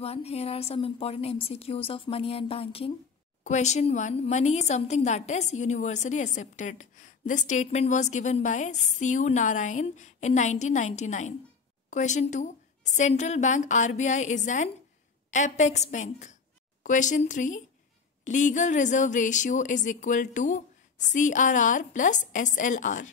everyone, here are some important MCQs of money and banking. Question 1. Money is something that is universally accepted. This statement was given by C.U. Narayan in 1999. Question 2. Central Bank RBI is an apex bank. Question 3. Legal reserve ratio is equal to CRR plus SLR.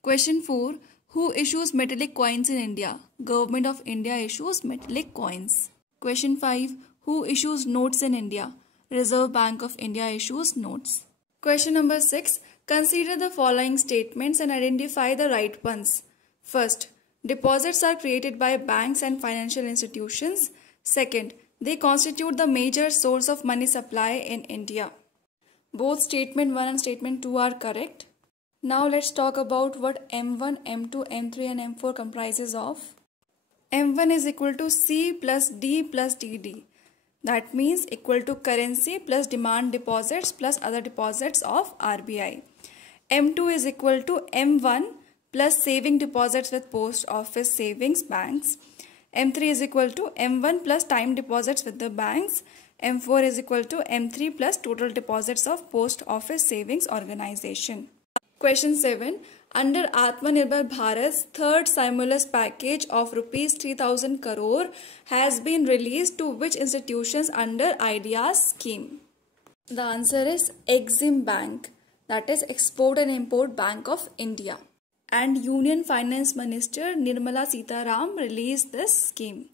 Question 4. Who issues metallic coins in India? Government of India issues metallic coins. Question 5. Who issues notes in India? Reserve Bank of India issues notes. Question number 6. Consider the following statements and identify the right ones. First, deposits are created by banks and financial institutions. Second, they constitute the major source of money supply in India. Both statement 1 and statement 2 are correct. Now let's talk about what M1, M2, M3 and M4 comprises of. M1 is equal to C plus D plus DD. That means equal to currency plus demand deposits plus other deposits of RBI. M2 is equal to M1 plus saving deposits with post office savings banks. M3 is equal to M1 plus time deposits with the banks. M4 is equal to M3 plus total deposits of post office savings organization. Question 7. Under Atmanirbhar Bharat's third stimulus package of rupees 3000 crore has been released to which institutions under IDEA's scheme? The answer is Exim Bank, that is Export and Import Bank of India. And Union Finance Minister Nirmala Sitaram released this scheme.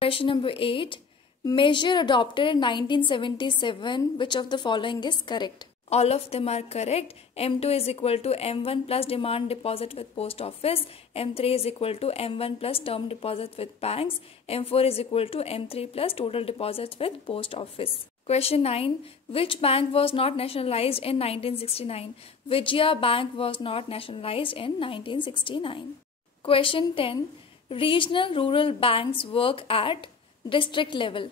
Question number 8. Measure adopted in 1977, which of the following is correct? All of them are correct. M2 is equal to M1 plus demand deposit with post office. M3 is equal to M1 plus term deposit with banks. M4 is equal to M3 plus total deposits with post office. Question 9. Which bank was not nationalized in 1969? Vijaya Bank was not nationalized in 1969. Question 10. Regional rural banks work at district level.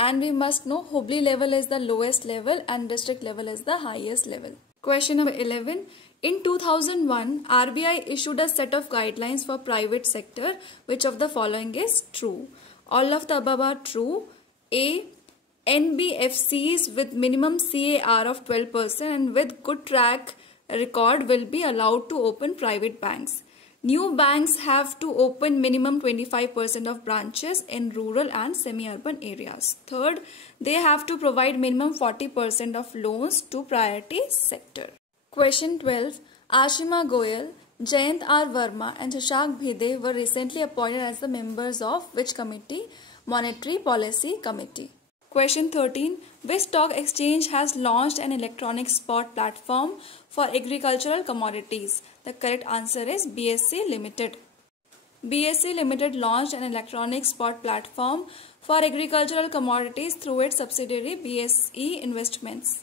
And we must know Hubli level is the lowest level and district level is the highest level. Question number 11. In 2001, RBI issued a set of guidelines for private sector. Which of the following is true? All of the above are true. A. NBFCs with minimum CAR of 12% and with good track record will be allowed to open private banks. New banks have to open minimum 25% of branches in rural and semi-urban areas. Third, they have to provide minimum 40% of loans to priority sector. Question 12. Ashima Goyal, Jayant R. Verma and Shashank Bhide were recently appointed as the members of which committee? Monetary Policy Committee. Question 13. Which stock exchange has launched an electronic spot platform for agricultural commodities? The correct answer is BSE Limited. BSE Limited launched an electronic spot platform for agricultural commodities through its subsidiary BSE Investments.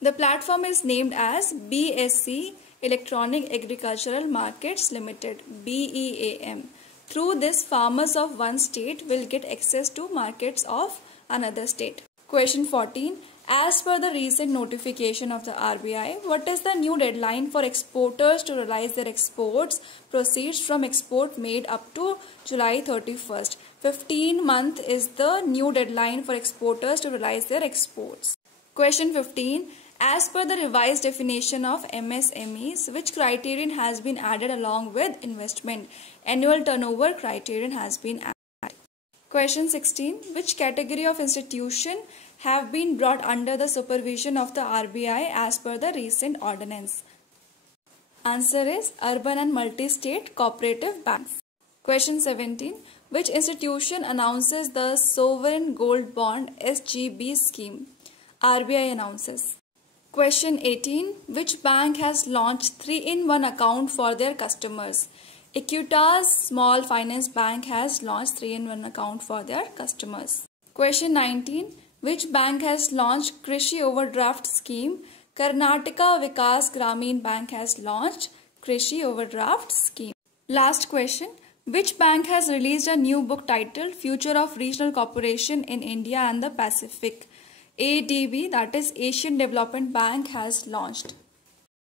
The platform is named as BSE Electronic Agricultural Markets Limited, BEAM. Through this, farmers of one state will get access to markets of another state. Question 14. As per the recent notification of the RBI, what is the new deadline for exporters to realize their exports proceeds from export made up to July 31st? 15 months is the new deadline for exporters to realize their exports. Question 15. As per the revised definition of MSMEs, which criterion has been added along with investment? Annual turnover criterion has been added. Question 16. Which category of institution have been brought under the supervision of the RBI as per the recent ordinance? Answer is urban and multi-state cooperative banks. Question 17. Which institution announces the Sovereign Gold Bond SGB scheme? RBI announces. Question 18. Which bank has launched 3-in-1 account for their customers? Equitas Small Finance Bank has launched 3-in-1 account for their customers. Question 19. Which bank has launched Krishi Overdraft Scheme? Karnataka Vikas Gramin Bank has launched Krishi Overdraft Scheme. Last question. Which bank has released a new book titled Future of Regional Cooperation in India and the Pacific? ADB, that is Asian Development Bank, has launched.